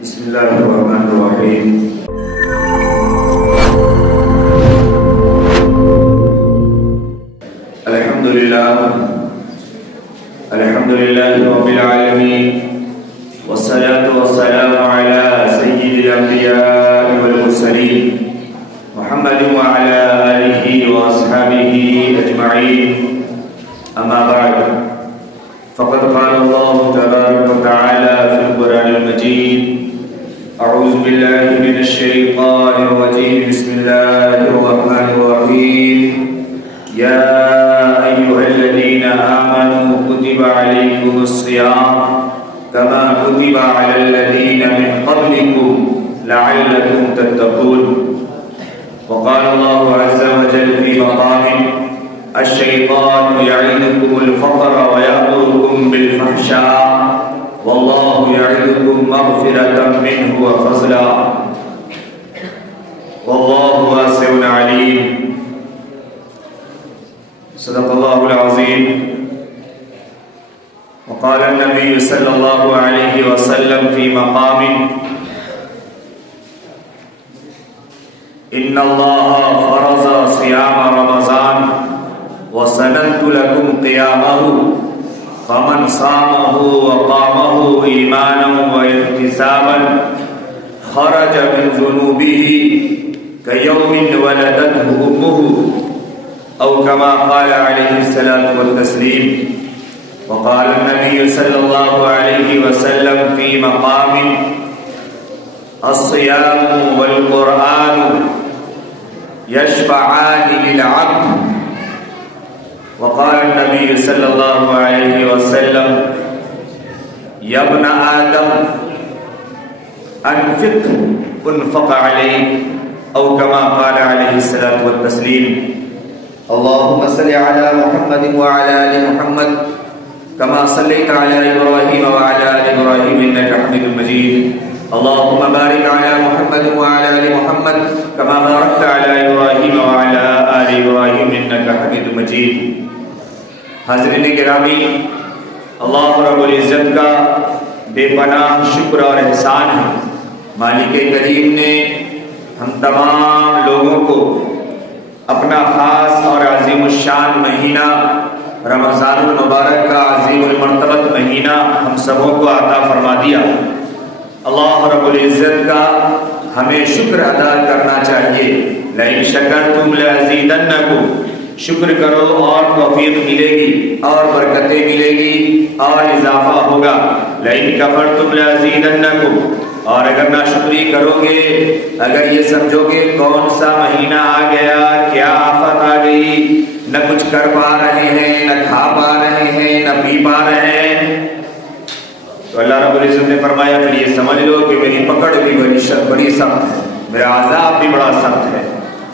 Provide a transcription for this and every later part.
بسم الله الرحمن الرحيم. الحمد لله رب العالمين، والصلاة والسلام على سيد الأنبياء والمرسلين محمد وعلى آله وأصحابه أجمعين. أما بعد، فقد قال الله تبارك وتعالى في القرآن المجيد: أعوذ بالله من الشيطان الرجيم، بسم الله الرحمن الرحيم. يا أيها الذين آمنوا كتب عليكم الصيام كما كتب على الذين من قبلكم لعلكم تتقون. وقال الله عز وجل في مقام: الشيطان يعدكم الفقر ويأمركم بالفحشاء والله يعدكم مغفرة منه وفضلا والله واسع عليم. صدق الله العظيم. وقال النبي صلى الله عليه وسلم في مقام: إن الله فرض صيام رمضان وسننت لكم قيامه فمن صامه وقامه إيمانا واحتسابا خرج من ذنوبه كيوم ولدته أمه أو كما قال عليه الصلاة والتسليم. وقال النبي صلى الله عليه وسلم في مقام: الصيام والقرآن يشفعان للعبد. وقال النبي صلى الله عليه وسلم: يا ابن آدم أنفق أنفق عليك، أو كما قال عليه الصلاة والتسليم. اللهم صل على محمد وعلى آل محمد كما صليت على إبراهيم وعلى آل إبراهيم إنك حميد مجيد. اللهم بارك على محمد وعلى آل محمد كما باركت على إبراهيم وعلى آل إبراهيم إنك حميد مجيد. حاضرین گرامی، اللہ رب العزت کا بے پناہ شکر اور احسان ہے. مالک کریم نے ہم تمام لوگوں کو اپنا خاص اور عظیم الشان مہینہ رمضان المبارک کا عظیم المرتبت مہینہ ہم سبوں کو عطا فرما دیا. اللہ رب العزت کا ہمیں شکر ادا کرنا چاہیے. لئن شکرتم لأزیدنکم، شکر کرو اور توفیق ملے گی اور برکتیں ملے گی اور اضافہ ہوگا. لئن کفرتم لأزیدنکم، اور اگر ناشکری کرو گے، اگر یہ سمجھو گے کون سا مہینہ آ گیا، کیا آفت آ گئی، نہ کچھ کر پا رہے ہیں، نہ کھا پا رہے ہیں، نہ پی پا رہے ہیں، تو اللہ رب العزت نے فرمایا پھر یہ سمجھ لو کہ میری پکڑ بھی بڑی سخت ہے، میرا عذاب بھی بڑا سخت ہے.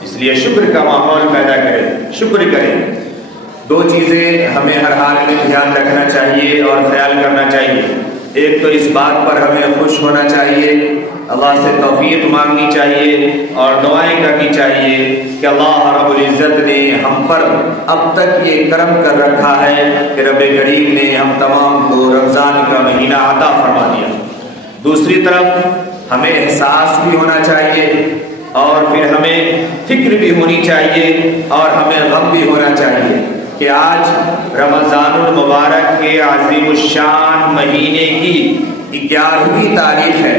اس لیے شکر کا ماحول پیدا کریں، شکر کریں. دو چیزیں ہمیں ہر حال میں دھیان رکھنا چاہیے اور خیال کرنا چاہیے. ایک تو اس بات پر ہمیں خوش ہونا چاہیے، اللہ سے توفیق مانگنی چاہیے اور دعائیں کرنی چاہیے کہ اللہ رب العزت نے ہم پر اب تک یہ کرم کر رکھا ہے کہ رب کریم نے ہم تمام کو رمضان کا مہینہ عطا فرما دیا. دوسری طرف ہمیں احساس بھی ہونا چاہیے اور پھر ہمیں فکر بھی ہونی چاہیے اور ہمیں غم بھی ہونا چاہیے کہ آج رمضان المبارک کے عظیم الشان مہینے کی 11ویں تاریخ ہے.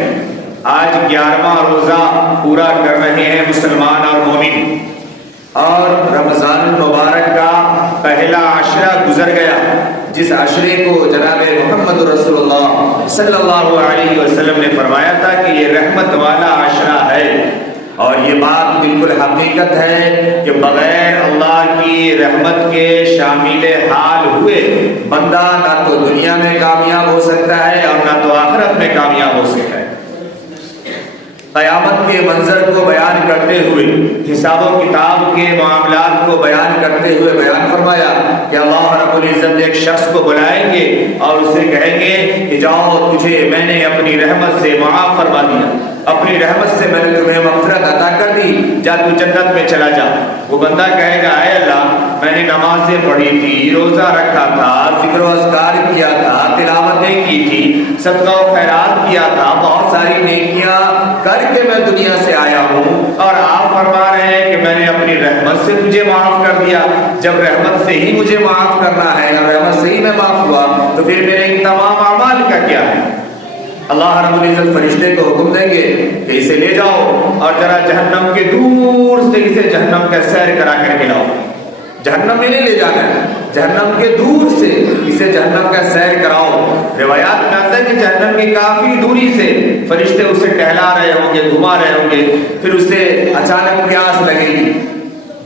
آج 11واں روزہ پورا کر رہے ہیں مسلمان اور مومن، اور رمضان المبارک کا پہلا عشرہ گزر گیا، جس عشرے کو جناب محمد رسول اللہ صلی اللہ علیہ وسلم نے فرمایا تھا کہ یہ رحمت والا عشرہ ہے. اور یہ بات بالکل حقیقت ہے کہ بغیر اللہ کی رحمت کے شامل حال ہوئے بندہ نہ تو دنیا میں کامیاب ہو سکتا ہے اور نہ تو آخرت میں کامیاب ہو سکتا ہے. قیامت کے منظر کو بیان کرتے ہوئے، حساب و کتاب کے معاملات کو بیان کرتے ہوئے بیان فرمایا کہ اللہ رب العزت ایک شخص کو بلائیں گے اور اسے کہیں گے کہ جاؤ، تجھے میں نے اپنی رحمت سے معاف فرما دیا، اپنی رحمت سے میں نے تمہیں مغفرت عطا کر دی، جا تو جنت میں چلا جا. وہ بندہ کہے گا اے اللہ، میں نے نمازیں پڑھی تھی، روزہ رکھا تھا، ذکر و اذکار کیا تھا، تلاوتیں کی تھی، صدقہ و خیرات کیا تھا، بہت ساری نیکیاں کر کے میں دنیا سے آیا ہوں، اور آپ فرما رہے ہیں کہ میں نے اپنی رحمت سے تجھے معاف کر دیا۔ جب رحمت سے ہی مجھے معاف کرنا ہے اور رحمت سے ہی میں معاف ہوا تو پھر میرے ان تمام اعمال کا کیا ہے؟ اللہ رب العزت فرشتے کو حکم دیں گے کہ اسے لے جاؤ اور ذرا جہنم کے دور سے اسے جہنم کا سیر کرا کر کے لاؤ۔ جہنم میں نہیں لے جانا ہے، جہنم کے دور سے اسے جہنم کا سیر کراؤ۔ روایات میں آتا ہے کہ جہنم کی کافی دوری سے فرشتے اسے ٹہلا رہے ہوں گے، گھما رہے ہوں گے، پھر اسے اچانک پیاس لگے گی،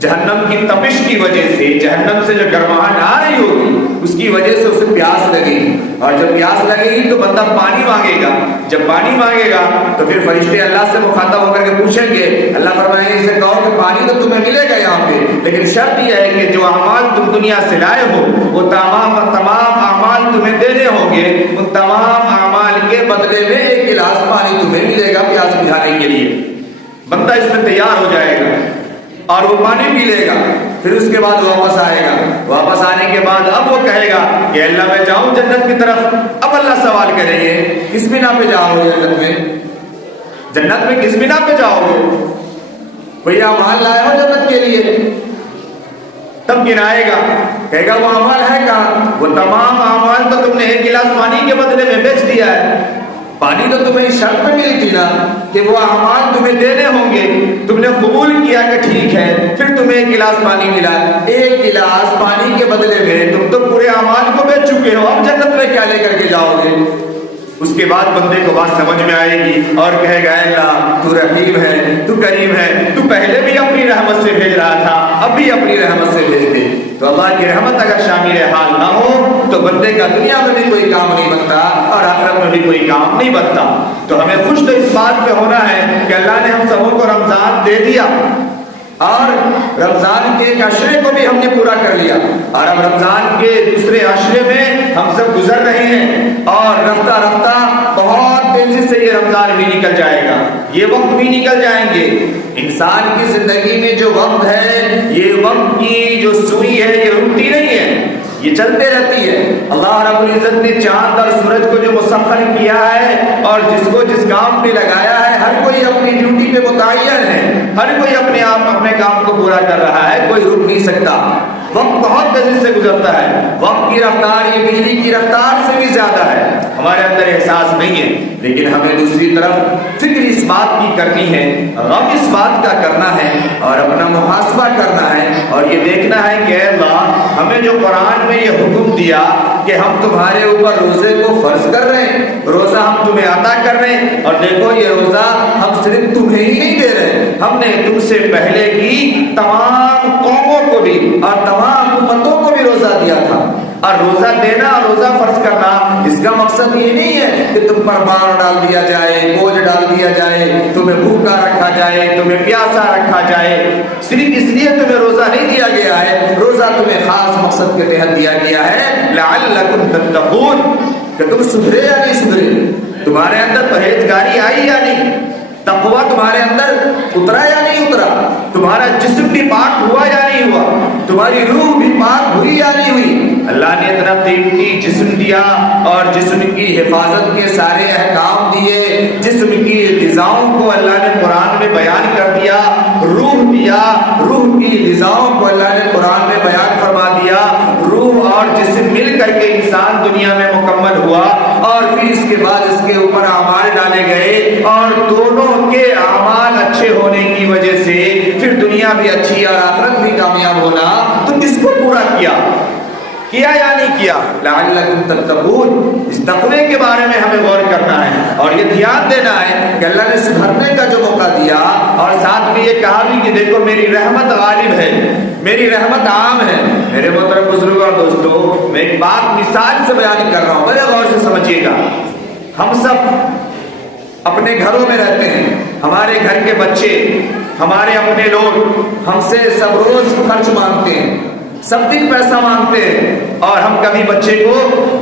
جہنم کی تپش کی وجہ سے، جہنم سے جو گرماہٹ آ رہی ہوگی اس کی وجہ سے اسے پیاس لگے گی، اور جب پیاس لگے گی تو بندہ پانی مانگے گا۔ جب پانی مانگے گا تو پھر فرشتے اللہ سے مخاطب ہو کر کے پوچھیں گے، اللہ فرمائیں گے اسے کہو کہ پانی تو تمہیں ملے گا یہاں پہ، لیکن شرط یہ ہے کہ جو اعمال تم دنیا سے لائے ہو وہ تمام اعمال تمہیں دینے ہوں گے، ان تمام اعمال کے بدلے میں ایک گلاس پانی تمہیں ملے گا پیاس بجھانے کے لیے۔ بندہ اس میں تیار ہو جائے گا اور وہ پانی پی لے گا، پھر اس کے بعد واپس آئے گا۔ واپس آنے کے بعد اب وہ کہے گا کہ اللہ میں جاؤں جنت کی طرف۔ اب اللہ سوال کریں گے کس بنا پہ جاؤ گے جنت میں؟ جنت میں کس بنا پہ جاؤ گے؟ کوئی اعمال لائے ہو جنت کے لیے؟ تب گنائے گا، کہے گا وہ اعمال ہے کہاں؟ وہ تمام اعمال تو تم نے ایک گلاس پانی کے بدلے میں بیچ دیا ہے۔ پانی تو تمہیں اس شرط پہ ملی تھی نا کہ وہ اعمال تمہیں دینے ہوں گے، تم نے قبول کیا کہ ٹھیک ہے، پھر تمہیں ایک گلاس پانی ملا۔ ایک گلاس پانی کے بدلے میں تم تو پورے اعمال کو بیچ چکے ہو، اب جنت میں کیا لے کر کے جاؤ گے؟ اس کے بعد بندے کو بات سمجھ میں آئے گی اور کہے گا اللہ تو رحیم ہے، تو کریم ہے، تو پہلے بھی اپنی رحمت سے بھیج رہا تھا، اب بھی اپنی رحمت سے بھیج دے۔ تو اللہ کی رحمت اگر شامل حال نہ ہو تو بندے کا دنیا میں بھی کوئی کام نہیں بنتا اور آخرت میں بھی کوئی کام نہیں بنتا۔ تو ہمیں خوش تو اس بات پہ ہونا ہے کہ اللہ نے ہم سبوں کو رمضان دے دیا، اور رمضان کے ایک عشرے کو بھی ہم نے پورا کر لیا، اور اب رمضان کے دوسرے عشرے میں ہم سب گزر رہے ہیں، اور رفتہ رفتہ بہت تیزی سے یہ رمضان بھی نکل جائے گا، یہ وقت بھی نکل جائیں گے۔ انسان کی زندگی میں جو وقت ہے، یہ وقت کی جو سوئی ہے یہ رکتی نہیں ہے، یہ چلتے رہتی ہے۔ اللہ رب العزت نے چاند اور سورج کو جو مسخر کیا ہے اور جس کو جس کام پہ لگایا ہے، ہر کوئی اپنی ڈیوٹی پہ متعین ہے، ہر کوئی اپنے آپ اپنے کام کو پورا کر رہا ہے، کوئی رک نہیں سکتا۔ وقت بہت تیزی سے گزرتا ہے، وقت کی رفتار یہ بجلی کی رفتار سے بھی زیادہ ہے، ہمارے اندر احساس نہیں ہے، لیکن ہمیں دوسری طرف فکر اس بات کی کرنی ہے، غم اس بات کا کرنا ہے، اور اپنا محاسبہ کرنا ہے، اور یہ دیکھنا ہے کہ اے اللہ ہمیں جو قرآن میں یہ حکم دیا کہ ہم تمہارے اوپر روزے کو فرض کر رہے ہیں، روزہ ہم تمہیں عطا کر رہے ہیں، اور دیکھو یہ روزہ ہم صرف تمہیں ہی نہیں دے رہے، ہم نے تم سے پہلے کی تمام قوموں کو بھی اور تمام امتوں کو بھی روزہ دیا تھا۔ اور روزہ دینا اور روزہ فرض کرنا اس کا مقصد یہ نہیں ہے کہ تم پر بار ڈال دیا جائے، بوجھ ڈال دیا جائے، تمہیں بھوکا رکھا جائے، تمہیں پیاسا رکھا جائے، صرف اس لیے تمہیں روزہ نہیں دیا گیا ہے۔ روزہ تمہیں خاص مقصد کے تحت دیا گیا ہے، لعلکم تتقون، کہ تم سدھرے یا نہیں سدھرے، تمہارے اندر پرہیزگاری آئی یا نہیں، تقویٰ تمہارے اندر اترا یا نہیں اترا، تمہارا جسم بھی پاک ہوا یا نہیں ہوا، تمہاری روح بھی پاک ہوئی یا نہیں ہوئی۔ اللہ نے اتنا قیمتی جسم دیا اور جسم کی حفاظت کے سارے احکام دیے، جسم کی غذاؤں کو اللہ نے قرآن میں بیان کر دیا، روح دیا، روح کی غذاؤں کو اللہ نے قرآن میں بیان فرما دیا، روح اور جسم مل کر کے انسان دنیا میں مکمل ہوا، اور پھر اس کے بعد اس کے اوپر اعمال ڈالے گئے، اور دونوں کے اعمال اچھے ہونے کی وجہ سے پھر دنیا بھی اچھی اور آخرت بھی کامیاب ہونا۔ تو کس کو پورا کیا یا نہیں کیا؟ لعلکم تتقون، اس تقوی کے بارے میں ہمیں غور کرنا ہے اور یہ دھیان دینا ہے کہ اللہ نے سدھرنے کا جو موقع دیا، اور ساتھ میں یہ کہا بھی کہ دیکھو میری رحمت غالب ہے، میری رحمت عام ہے۔ میرے محترم بزرگوں اور دوستو، میں ایک بات مثال سے بیان کر رہا ہوں، بڑے غور سے سمجھیے گا۔ ہم سب اپنے گھروں میں رہتے ہیں، ہمارے گھر کے بچے، ہمارے اپنے لوگ ہم سے سب روز خرچ مانگتے ہیں، سب دن پیسہ مانگتے ہیں، اور ہم کبھی بچے کو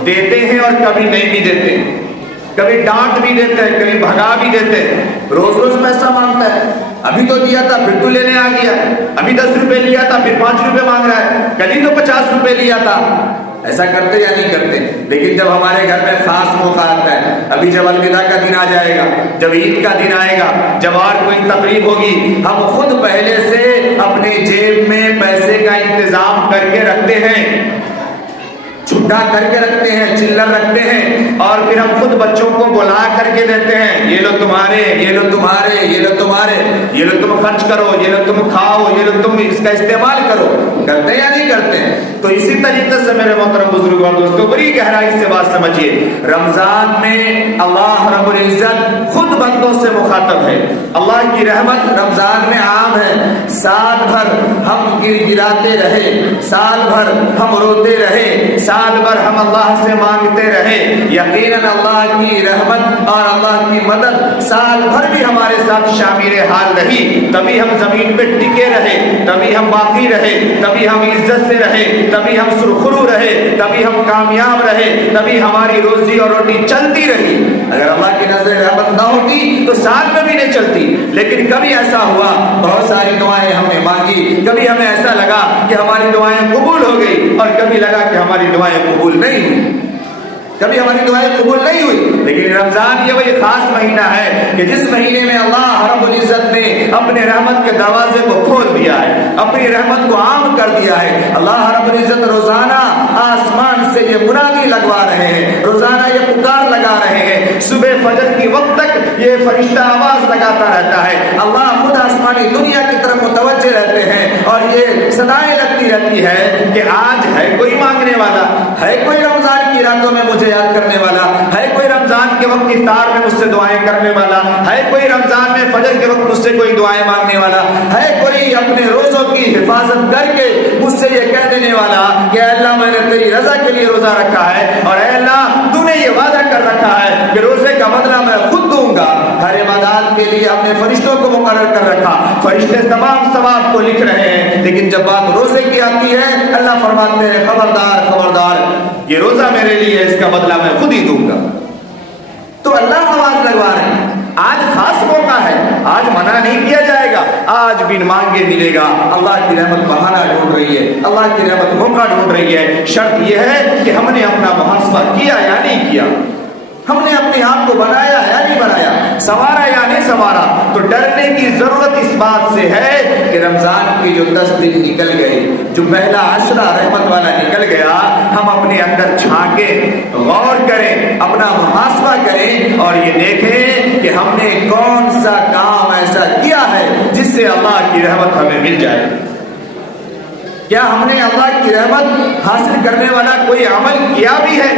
دیتے ہیں اور کبھی نہیں بھی دیتے، کبھی ڈانٹ بھی دیتے ہیں، کبھی بھگا بھی دیتے ہیں، روز روز پیسہ مانگتا ہے، ابھی تو دیا تھا پھر تو لینے آ گیا، ابھی 10 روپے لیا تھا پھر 5 روپے مانگ رہا ہے، کل ہی تو 50 روپے لیا تھا۔ ایسا کرتے یا نہیں کرتے؟ لیکن جب ہمارے گھر میں خاص موقع آتا ہے، ابھی جب الوداع کا دن آ جائے گا، جب عید کا دن آئے گا، جب اور کوئی تقریب ہوگی، ہم خود پہلے سے اپنے جیب میں پیسے کا انتظام کر کے رکھتے ہیں، چھٹا کر کے رکھتے ہیں، چلر رکھتے ہیں، اور پھر ہم خود بچوں کو بلا کر کے دیتے ہیں، یہ لو تمہارے، یہ لو تمہارے، یہ لو تمہارے، یہ لو تم خرچ کرو، یہ لو تم کھاؤ، یہ لو تم اس کا استعمال کرو۔ کرتے یا نہیں کرتے؟ تو اسی طریقے سے میرے محترم بزرگوں اور دوستوں، بڑی گہرائی سے بات سمجھیے، رمضان میں اللہ رب العزت خود بندوں سے مخاطب ہے۔ اللہ کی رحمت رمضان میں عام ہے، سال بھر ہم گراتے رہے، سال بھر ہم روتے رہے، سال بھر ہم اللہ سے مانگتے رہے، یقیناً اللہ کی رحمت اور اللہ کی مدد سال بھر بھی ہمارے ساتھ شامل حال رہی، تبھی ہم زمین پہ ٹکے رہے، تبھی ہم باقی رہے، تبھی ہم عزت سے رہے، تبھی ہم سرخرو رہے، تبھی ہم کامیاب رہے، تبھی ہماری روزی اور روٹی چلتی رہی۔ اگر اللہ کی نظر رحمت نہ ہوتی تو سال میں بھی نہیں چلتی۔ لیکن کبھی ایسا ہوا، بہت ساری دعائیں ہم نے مانگی، کبھی ہمیں ایسا لگا کہ ہماری دعائیں قبول ہو گئی، اور کبھی لگا کہ ہماری دعائیں قبول نہیں ہوئی، کبھی ہماری دعائیں قبول نہیں ہوئی۔ لیکن رمضان یہ وہی خاص مہینہ ہے کہ جس مہینے میں اللہ رب العزت نے اپنے رحمت کے دروازے کو کھول دیا ہے، اپنی رحمت کو عام کر دیا ہے۔ اللہ رب العزت روزانہ آسمان سے یہ منادی لگوا رہے ہیں، روزانہ یہ پکار لگا رہے ہیں، صبح فجر کی وقت تک یہ فرشتہ آواز لگاتا رہتا ہے، اللہ خود آسمانی دنیا کی طرف متوجہ رہتے ہیں، اور یہ صدائیں لگتی رہتی ہے کہ آج ہے کوئی مانگنے والا، ہے کوئی رمضان کی راتوں میں مجھے یاد کرنے والا، ہے کوئی رمضان کے وقت افطار میں مجھ سے دعائیں کرنے والا، ہے کوئی رمضان میں فجر کے وقت مجھ سے کوئی دعائیں مانگنے والا، ہے کوئی اپنے روزوں کی حفاظت کر کے مجھ سے یہ کہہ دینے والا کہ اے اللہ میں نے تیری رضا کے لیے روزہ رکھا ہے، اور اے اللہ تو نے یہ وعدہ کر رکھا ہے کہ روزے کا بدلہ میں خود دوں گا۔ ہر عبادات کے لیے ہم نے فرشتوں کو مقرر کر رکھا، فرشتے تمام ثواب کو لکھ رہے ہیں، لیکن جب بات روزے کی آتی ہے اللہ فرماتے ہیں خبردار خبردار، یہ روزہ میرے لیے ہے، اس کا بدلہ میں خود ہی دوں گا۔ تو اللہ آواز لگوا رہے ہیں، آج خاص موقع ہے، آج منع نہیں کیا جائے گا، آج بن مانگے ملے گا۔ اللہ کی رحمت بہانہ ڈھونڈ رہی ہے، اللہ کی رحمت موقع ڈھونڈ رہی ہے۔ شرط یہ ہے کہ ہم نے اپنا محاسبہ کیا یا نہیں کیا، ہم نے اپنے آپ کو بنایا یا نہیں بنایا، سنوارا یا نہیں سنوارا۔ تو ڈرنے کی ضرورت اس بات سے ہے کہ رمضان کی جو 10 دن نکل گئے، جو پہلا عشرہ رحمت والا نکل گیا، ہم اپنے اندر جھانکیں، غور کریں، اپنا محاسبہ کریں، اور یہ دیکھیں کہ ہم نے کون سا کام ایسا کیا ہے جس سے اللہ کی رحمت ہمیں مل جائے۔ کیا ہم نے اللہ کی رحمت حاصل کرنے والا کوئی عمل کیا بھی ہے؟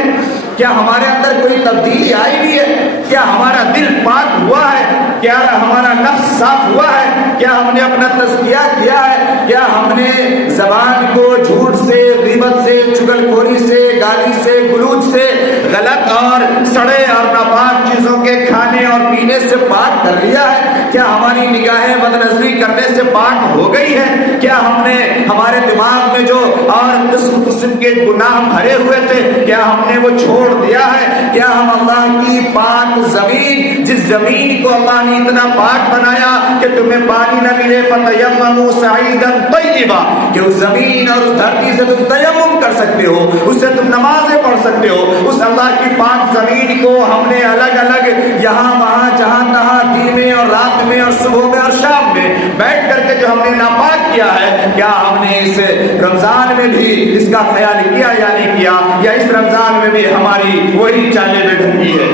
کیا ہمارے اندر کوئی تبدیلی آئی بھی ہے؟ کیا ہمارا دل پاک ہوا ہے؟ کیا ہمارا نفس صاف ہوا ہے؟ کیا ہم نے اپنا تزکیہ کیا ہے؟ کیا ہم نے زبان کو جھوٹ سے، غیبت سے، چغل خوری سے، گالی سے، گلوچ سے، غلط اور سڑے اور ناپاک چیزوں کے کھانے اور پینے سے پاک کر لیا ہے؟ کیا ہماری نگاہیں بد نظری کرنے سے پاک ہو گئی ہے؟ کیا ہم نے ہمارے دماغ میں جو اور قسم قسم کے گناہ بھرے ہوئے تھے کیا ہم نے وہ چھوڑ دیا ہے؟ کیا ہم اللہ کی پاک زمین، جس زمین کو اللہ نے اتنا پاک بنایا کہ تمہیں پانی نہ ملے فتیمموا صعیدا طیبا، کہ اس زمین اور اس دھرتی سے تم تیمم کر سکتے ہو، اس سے تم نمازیں پڑھ سکتے ہو، اس اللہ کی پاک زمین کو ہم نے الگ الگ یہاں وہاں جہاں تہاں دن میں اور رات میں اور صبح میں اور شام میں بیٹھ کر کے جو ہم نے ناپاک کیا ہے، کیا ہم نے اس رمضان میں بھی اس کا خیال کیا یا نہیں کیا؟ یا اس رمضان میں بھی ہماری وہی چالیں بے ڈھنگی ہے؟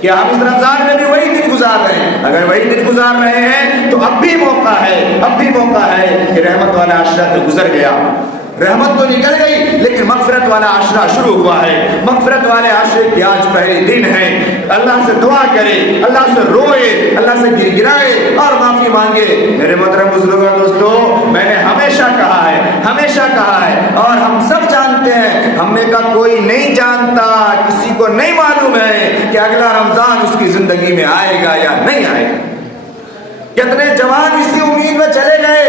کیا ہم اس رمضان میں بھی وہی دن گزار رہے ہیں؟ اگر وہی دن گزار رہے ہیں تو اب بھی موقع ہے، اب بھی موقع ہے کہ رحمت والا عشرہ تو گزر گیا، رحمت تو نکل گئی، لیکن مغفرت والا عشرہ شروع ہوا ہے۔ مغفرت والے عشرے کی آج پہلی دن ہے۔ اللہ سے دعا کرے، اللہ سے روئے، اللہ سے گر گرائے اور معافی مانگے۔ میرے محترم بزرگوں اور دوستوں، میں نے ہمیشہ کہا ہے، ہمیشہ کہا ہے، اور ہم سب جانتے ہیں، ہم میں کا کوئی نہیں جانتا، کسی کو نہیں معلوم ہے کہ اگلا رمضان اس کی زندگی میں آئے گا یا نہیں آئے گا۔ کتنے جوان اسی امید میں چلے گئے،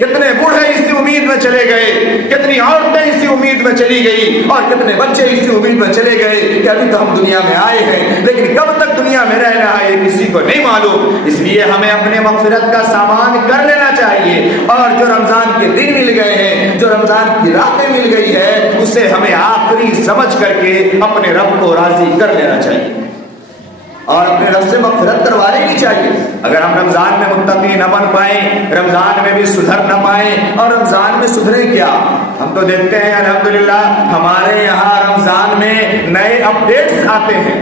کتنے بوڑھے اسی امید میں چلے گئے، کتنی عورتیں اسی امید میں چلی گئی، اور کتنے بچے اسی امید میں چلے گئے کہ ابھی تو ہم دنیا میں آئے ہیں، لیکن کب تک دنیا میں رہنا ہے یہ کسی کو نہیں معلوم۔ اس لیے ہمیں اپنے مغفرت کا سامان کر لینا چاہیے، اور جو رمضان کے دن مل گئے ہیں، جو رمضان کی راتیں مل گئی ہے، اسے ہمیں آخری سمجھ کر کے اپنے رب کو راضی کر لینا چاہیے اور اپنے رب سے مغفرت کروا لینی چاہیے۔ اگر ہم رمضان میں متقی نہ بن پائیں، رمضان میں بھی سدھر نہ پائیں، اور رمضان میں سدھریں کیا؟ ہم تو دیکھتے ہیں الحمدللہ ہمارے یہاں رمضان میں نئے اپڈیٹس آتے ہیں،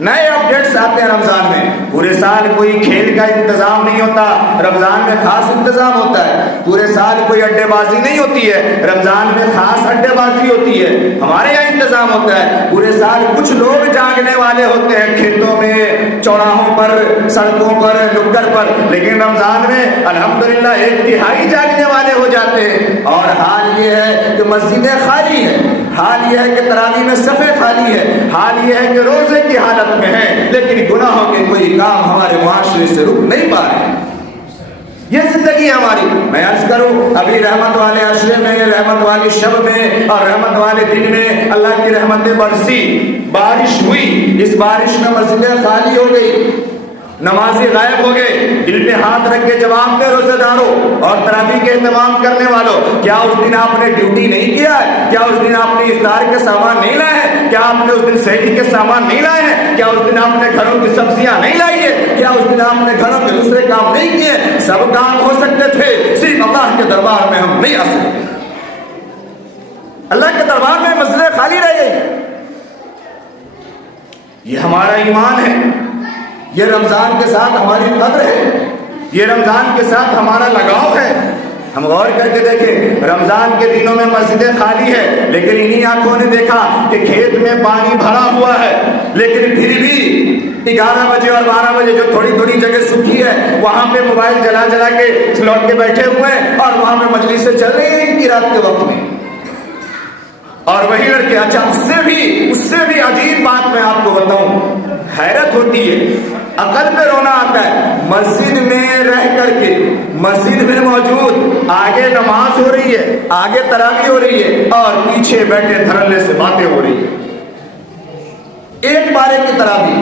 نئے اپڈیٹس آتے ہیں رمضان میں۔ پورے سال کوئی کھیل کا انتظام نہیں ہوتا، رمضان میں خاص انتظام ہوتا ہے۔ پورے سال کوئی اڈے بازی نہیں ہوتی ہے، رمضان میں خاص اڈے بازی ہوتی ہے۔ ہمارے یہاں انتظام ہوتا ہے، پورے سال کچھ لوگ جاگنے والے ہوتے ہیں کھیتوں میں، چوراہوں پر، سڑکوں پر، نکڑ پر، لیکن رمضان میں الحمدللہ 1/3 جاگنے والے ہو جاتے ہیں۔ اور حال یہ ہے کہ مسجدیں خالی ہیں، حال یہ ہے کہ تراویح میں صفیں خالی ہے، حال یہ ہے کہ روزے کی حالت میں ہے، لیکن گناہوں کے کوئی کام ہمارے معاشرے سے رک نہیں پا رہے۔ یہ زندگی ہماری، میں عرض کروں ابھی رحمت والے عشرے میں، رحمت والی شب میں اور رحمت والے دن میں اللہ کی رحمتیں برسی، بارش ہوئی، اس بارش میں مسجدیں خالی ہو گئی، نمازی غائب ہو گئے۔ دل پہ ہاتھ رکھ کے جواب دے روزے داروں اور تراویح کے اہتمام کرنے والوں، کیا اس دن آپ نے ڈیوٹی نہیں کیا ہے؟ کیا اس دن آپ نے افطار کے سامان نہیں لائے ہیں؟ کیا آپ نے اس دن سحری کے سامان نہیں لائے ہیں؟ کیا اس دن آپ نے گھروں کی سبزیاں نہیں لائی ہے؟ کیا اس دن آپ نے گھروں کے دوسرے کام نہیں کیے؟ سب کام ہو سکتے تھے، صرف اللہ کے دربار میں ہم نہیں آ سکتے۔ اللہ کے دربار میں مسجدیں خالی رہ گئی۔ یہ ہمارا ایمان ہے، یہ رمضان کے ساتھ ہماری قدر ہے، یہ رمضان کے ساتھ ہمارا لگاؤ ہے۔ ہم غور کر کے دیکھیں، رمضان کے دنوں میں مسجدیں خالی ہے، لیکن انہی آنکھوں نے دیکھا کہ کھیت میں پانی بھرا ہوا ہے، لیکن پھر بھی 11 بجے اور 12 بجے جو تھوڑی تھوڑی جگہ سوکھی ہے، وہاں پہ موبائل جلا جلا کے لوٹ کے بیٹھے ہوئے ہیں، اور وہاں پہ مجلسیں چل رہی ہیں ان کی رات کے وقت میں۔ اور وہی لڑکے، اچھا اس سے بھی عجیب بات میں آپ کو بتاؤں، حیرت ہوتی ہے، عقل پہ رونا آتا ہے۔ مسجد میں رہ کر کے، مسجد میں موجود، آگے نماز ہو رہی ہے، آگے تراویح ہو رہی ہے، اور پیچھے بیٹھے دھڑلے سے باتیں ہو رہی ہیں۔ ایک بارے کی تراویح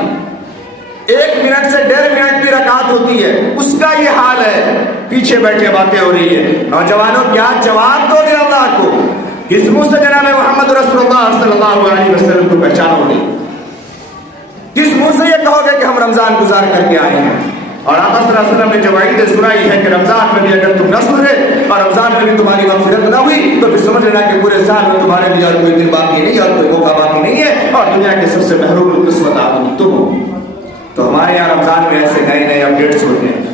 1 منٹ سے 1.5 منٹ کی رکعت ہوتی ہے، اس کا یہ حال ہے، پیچھے بیٹھے باتیں ہو رہی ہے۔ نوجوانوں کیا جواب دو گے اللہ کو؟ کس منہ سے جناب محمد رسول اللہ صلی اللہ علیہ وسلم کو پہچانو گے؟ کس منہ سے یہ کہو گے کہ ہم رمضان گزار کر کے آئے ہیں؟ اور آقا صلی اللہ علیہ وسلم نے جو وعید سنائی ہے کہ رمضان میں بھی اگر تم نہ سدھرے اور رمضان میں بھی تمہاری مغفرت نہ ہوئی تو پھر سمجھ لینا کہ پورے سال میں تمہارے لیے اور کوئی دن باقی نہیں اور کوئی موقع باقی نہیں ہے، اور دنیا کے سب سے محروم القسمت آدمی تم ہو۔ تو ہمارے یہاں رمضان میں ایسے نئے نئے اپڈیٹس ہوتے ہیں۔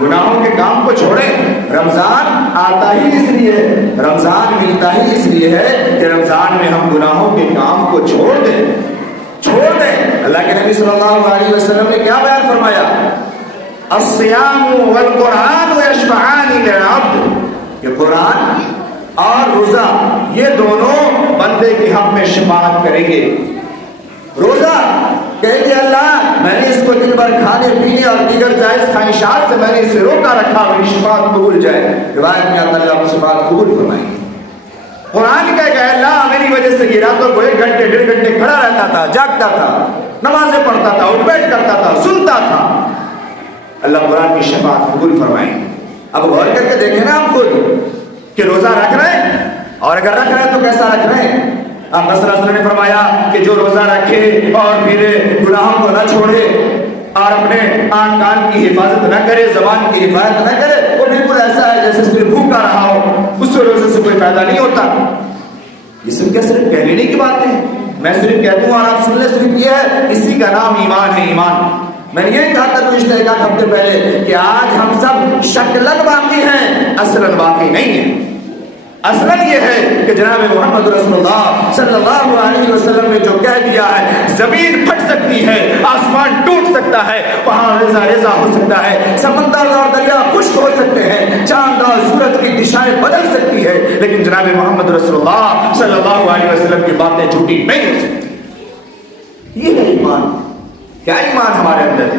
گناہوں کے کام کو چھوڑیں، رمضان آتا ہی اس لیے ہے، رمضان ملتا ہی اس لیے ہے کہ رمضان میں ہم گناہوں کے کام کو چھوڑ دیں۔ اللہ کے نبی صلی اللہ علیہ وسلم نے کیا بیان فرمایا؟ الصیام والقرآن یشفعان للعبد، کہ قرآن اور روزہ یہ دونوں بندے کے حق میں شفاعت کریں گے۔ روزہ کہے کہ اللہ میں نے اس کو دن بھر کھانے پینے اور دیگر جائز خواہشات سے میں نے اسے روکا رکھا، میری شفاعت قبول جائے۔ روایت میں اللہ شفاعت قبول فرمائیں۔ قرآن کہے کہ اللہ میری وجہ سے یہ راتوں کو 1 گھنٹے 1.5 گھنٹے کھڑا رہتا تھا، جاگتا تھا، نمازیں پڑھتا تھا، اٹھ بیٹھ کرتا تھا، سنتا تھا، اللہ قرآن کی شفاعت قبول فرمائیں۔ اب غور کر کے دیکھیں نا آپ خود کہ روزہ رکھ رہے ہیں، اور اگر رکھ رہے ہیں تو کیسا رکھ رہے ہیں؟ آپ صلی اللہ علیہ وسلم نے فرمایا کہ جو روزہ رکھے اور پھر گناہوں کو نہ چھوڑے اور اپنے آنکھ کان کی حفاظت نہ کرے، زبان کی حفاظت نہ کرے، وہ بالکل ایسا ہے جیسے صرف بھوکا رہا ہو، اس سے روزے سے کوئی فائدہ نہیں ہوتا۔ یہ سن کے صرف کہہ لینے کی بات ہے، میں صرف کہتا ہوں اور آپ سن لیں، صرف یہ ہے، اسی کا نام ایمان ہے۔ ایمان میں نے یہ کہا تھا پچھلے 1 ہفتے پہلے کہ آج ہم سب شکلاً باقی ہیں، اصلاً باقی نہیں ہیں۔ اصلاً یہ ہے کہ جناب محمد رسول اللہ صلی اللہ علیہ وسلم نے جو کہہ دیا ہے، زمین پھٹ سکتی ہے، آسمان ٹوٹ سکتا ہے، پہاڑ ریزہ ریزہ ہو سکتا ہے، سمندر اور دریا خشک ہو سکتے ہیں، چاند اور سورج کی دشائیں بدل سکتی ہے، لیکن جناب محمد رسول اللہ صلی اللہ علیہ وسلم کی باتیں جھوٹی نہیں ہو سکتی۔ یہ ہے ایمان۔ کیا ایمان ہمارے اندر ہے؟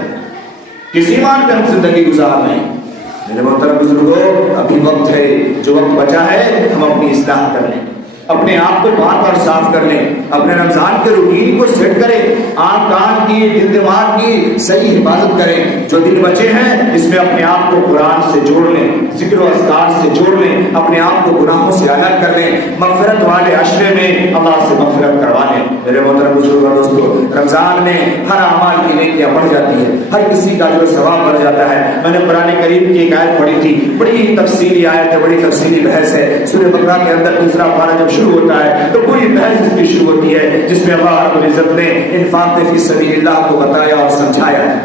کس ایمان پہ ہم زندگی گزار رہے ہیں؟ میرے محترم بزرگوں، ابھی وقت ہے، جو وقت بچا ہے ہم اپنی اصلاح کر لیں، اپنے آپ کو بار بار صاف کر لیں، اپنے رمضان کے روٹین کو سیٹ کریں، آنکھ کان کی دل دماغ کی صحیح حفاظت کریں۔ جو دن بچے ہیں اس میں اپنے آپ کو قرآن سے جوڑ لیں، ذکر و اذکار سے جوڑ لیں، اپنے آپ کو گناہوں سے الگ کر لیں، مغفرت والے عشرے میں اللہ سے مغفرت کروا لیں۔ میرے محترم بزرگوں دوستو، رمضان میں ہر اعمال کی نیکیاں بڑھ جاتی ہے، ہر کسی کا جو ثواب بڑھ جاتا ہے۔ میں نے قرآن کریم کی ایک آیت پڑھی تھی، بڑی تفصیلی آیت ہے، بڑی تفصیلی بحث ہے۔ سورہ بقرہ کے اندر دوسرا پارہ جب شروع ہوتا ہے تو پوری بحث اس کی شروع ہوتی ہے، جس میں اللہ رب العزت نے انفاق فی سبیل اللہ کو بتایا اور سمجھایا ہے،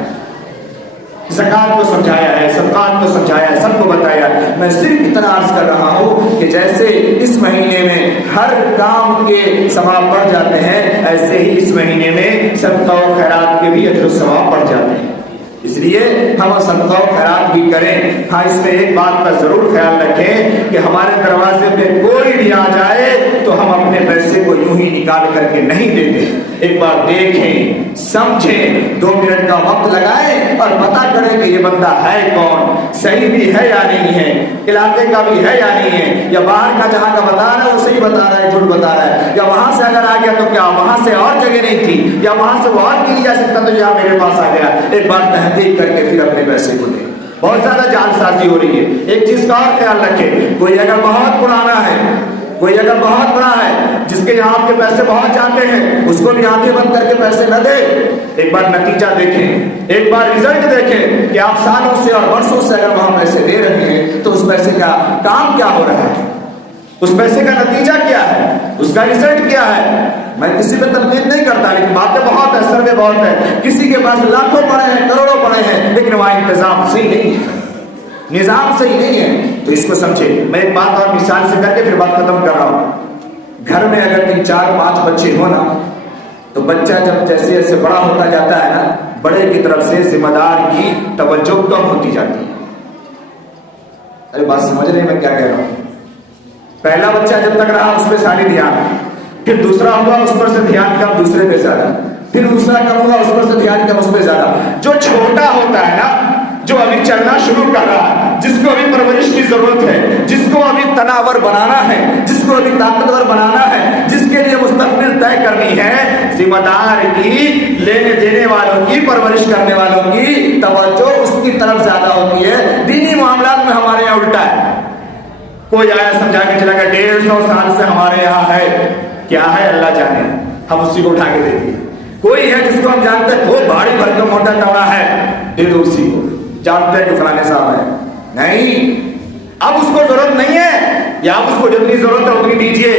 زکات کو سمجھایا ہے، صدقات کو سمجھایا ہے، سب کو بتایا ہے۔ میں صرف اتنا عرض کر رہا ہوں کہ جیسے اس مہینے میں ہر کام کے ثواب بڑھ جاتے ہیں، ایسے ہی اس مہینے میں صدقہ و خیرات کے بھی اجر و ثواب بڑھ جاتے ہیں۔ اس لیے ہم صدقہ و خیرات بھی کریں۔ ہاں، اس میں ایک بات کا ضرور خیال رکھیں کہ ہمارے دروازے پہ کوئی بھی آ جائے تو ہم اپنے پیسے کو یوں ہی نکال کر کے نہیں دیتے۔ ایک بار دیکھیں، سمجھیں، 2 منٹ کا وقت لگائیں اور پتہ کریں کہ یہ بندہ ہے کون، صحیح بھی ہے یا نہیں ہے، علاقے کا بھی ہے یا نہیں ہے، یا باہر کا جہاں کا بتا رہا ہے وہ صحیح بتا رہا ہے جھوٹ بتا رہا ہے، یا وہاں سے اگر آ گیا تو کیا وہاں سے اور جگہ نہیں تھی، یا وہاں سے وہ اور نہیں جا سکتا تو یہاں میرے پاس آ گیا۔ ایک بار تحقیق کر کے پھر اپنے پیسے کو دیں۔ بہت زیادہ جعل سازی ہو رہی ہے۔ ایک چیز کا اور خیال رکھیں، کوئی اگر بہت پرانا ہے، کوئی اگر بہت بڑا ہے جس کے یہاں آپ کے پیسے پہنچ جاتے ہیں، اس کو بھی آنکھیں بند کر کے پیسے نہ دے۔ ایک بار نتیجہ دیکھیں، ایک بار رزلٹ دیکھیں کہ آپ سالوں سے اور برسوں سے اگر وہاں پیسے دے رہے ہیں تو اس پیسے کا کام کیا ہو رہا ہے، اس پیسے کا نتیجہ کیا ہے، اس کا رزلٹ کیا ہے۔ میں کسی پہ تنقید نہیں کرتا، لیکن باتیں بہت ہے، سروے بہت ہے، کسی کے پاس لاکھوں پڑے ہیں، کروڑوں پڑے ہیں، لیکن وہاں انتظام صحیح نہیں ہے، نظام صحیح نہیں ہے۔ تو اس کو سمجھے۔ میں ایک بات اور مثال سے کر کے پھر بات ختم کر رہا ہوں۔ گھر میں اگر 3 4 5 بچے ہو نا، تو بچہ جب جیسے جیسے بڑا ہوتا جاتا ہے نا، بڑے کی طرف سے ذمہ دار کی توجہ کم ہوتی جاتی ہے۔ ارے بات سمجھ رہے ہیں میں کیا کہہ رہا ہوں؟ پہلا بچہ جب تک رہا اس پہ ساری دھیان، پھر دوسرا ہوا اس پر سے دھیان کم، دوسرے پہ زیادہ، پھر دوسرا کم ہوا اس پر سے دھیان کم، اس پہ زیادہ۔ جو چھوٹا ہوتا ہے نا، جو ابھی چلنا شروع کر رہا ہے، جس کو ابھی پرورش کی ضرورت ہے، جس کو ابھی تناور بنانا ہے، جس کو ابھی طاقتور بنانا ہے، جس کے لیے مستقبل طے کرنی ہے، ذمہ دار کی، لینے دینے والوں کی، پرورش کرنے والوں کی توجہ اس کی طرف زیادہ ہوتی ہے۔ دینی معاملات میں ہمارے یہاں الٹا ہے۔ کوئی آیا سمجھا کے چلا گیا، 150 سال سے ہمارے یہاں ہے، کیا ہے اللہ جانے، ہم اسی کو اٹھا کے دے دیں۔ کوئی ہے جس کو ہم جانتے ہیں وہ بھاری بھرکم موٹا ٹوڑا ہے، دے دو اسی کو، جانتے ہیں کہ فلانے صاحب ہے، نہیں، اب اس کو ضرورت نہیں ہے، یا اب اس کو جتنی ضرورت ہے اتنی دیجیے۔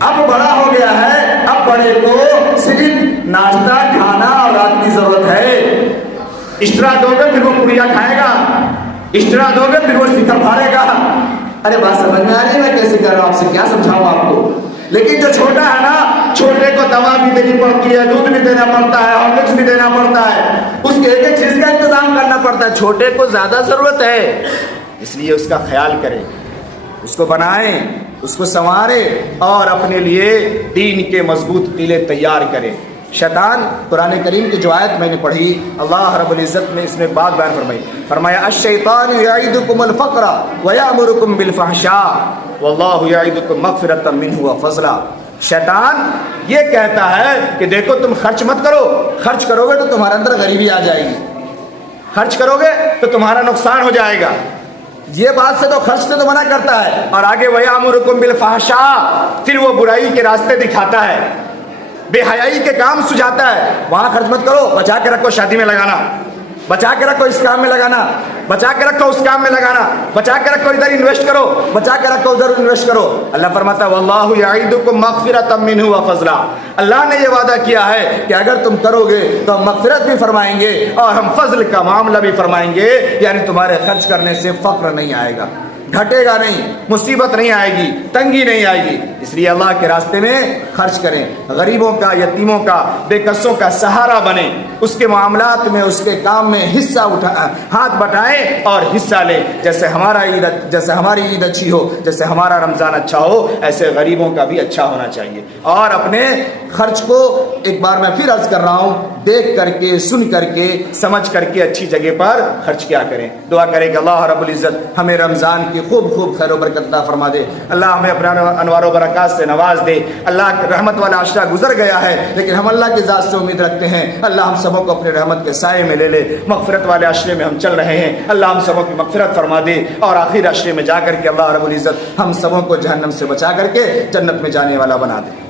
اب بڑا ہو گیا ہے، اب بڑے کو صرف ناشتہ کھانا اور رات کی ضرورت ہے۔ اشترا دو گے پھر وہ پڑیا کھائے گا، اشترا دو گے پھر وہ سکر پھاڑے گا۔ ارے بات سمجھ میں آ رہی ہے میں کیسے کر رہا ہوں، آپ سے کیا سمجھاؤں آپ کو؟ لیکن جو چھوٹا ہے نا، چھوٹے کو دوا بھی دینی پڑتی ہے، دودھ بھی دینا پڑتا ہے، ہارلکس بھی دینا پڑتا ہے، اس کے ایک ایک چیز کا انتظام کرنا پڑتا ہے۔ چھوٹے کو زیادہ ضرورت ہے، اس لیے اس کا خیال کریں، اس کو بنائیں، اس کو سنواریں اور اپنے لیے دین کے مضبوط قلعے تیار کریں۔ شیطان، قرآن کریم کی جو آیت میں نے پڑھی، اللہ رب العزت نے اس میں بات بیان فرمائی، فرمایا الشیطان یعیدکم الفقر ویأمرکم بالفحشاء واللہ یعیدکم مغفرۃ منہ وفضلا۔ شیطان یہ کہتا ہے کہ دیکھو تم خرچ مت کرو، خرچ کرو گے تو تمہارے اندر غریبی آ جائے گی، خرچ کرو گے تو تمہارا نقصان ہو جائے گا۔ یہ بات سے تو خرچ سے تو منع کرتا ہے، اور آگے ویأمرکم بالفحشاء، پھر وہ برائی کے راستے دکھاتا ہے، بے حیائی کے کام سجھاتا ہے۔ وہاں خرچ مت کرو، بچا کے رکھو شادی میں لگانا، بچا کے رکھو اس کام میں لگانا، بچا کے رکھو اس کام میں لگانا، بچا کے رکھو ادھر انویسٹ کرو، بچا کے رکھو ادھر انویسٹ کرو۔ اللہ فرماتا ہے واللہ یعیدکم مغفرۃ منہ وفضلا، اللہ نے یہ وعدہ کیا ہے کہ اگر تم کرو گے تو ہم مغفرت بھی فرمائیں گے اور ہم فضل کا معاملہ بھی فرمائیں گے، یعنی تمہارے خرچ کرنے سے فقر نہیں آئے گا۔ گھٹے گا نہیں، مصیبت نہیں آئے گی، تنگی نہیں آئے گی۔ اس لیے اللہ کے راستے میں خرچ کریں، غریبوں کا، یتیموں کا، بے کسوں کا سہارا بنیں، اس کے معاملات میں، اس کے کام میں حصہ ہاتھ بٹائیں اور حصہ لیں۔ جیسے ہماری عید اچھی ہو، جیسے ہمارا رمضان اچھا ہو، ایسے غریبوں کا بھی اچھا ہونا چاہیے۔ اور اپنے خرچ کو ایک بار میں پھر عرض کر رہا ہوں، دیکھ کر کے، سن کر کے، سمجھ کر کے اچھی جگہ پر خرچ کیا کریں۔ دعا کریں کہ اللہ رب العزت ہمیں رمضان کی خوب خوب خیر و برکت عطا فرما دے، اللہ ہمیں اپنے انوار و برکات سے نواز دے۔ اللہ رحمت والا عشرہ گزر گیا ہے، لیکن ہم اللہ کی ذات سے امید رکھتے ہیں، اللہ ہم سبوں کو اپنے رحمت کے سائے میں لے لے۔ مغفرت والے عشرے میں ہم چل رہے ہیں، اللہ ہم سبوں کی مغفرت فرما دے، اور آخر عشرے میں جا کر کے اللہ رب العزت ہم سبوں کو جہنم سے بچا کر کے جنت میں جانے والا بنا دے۔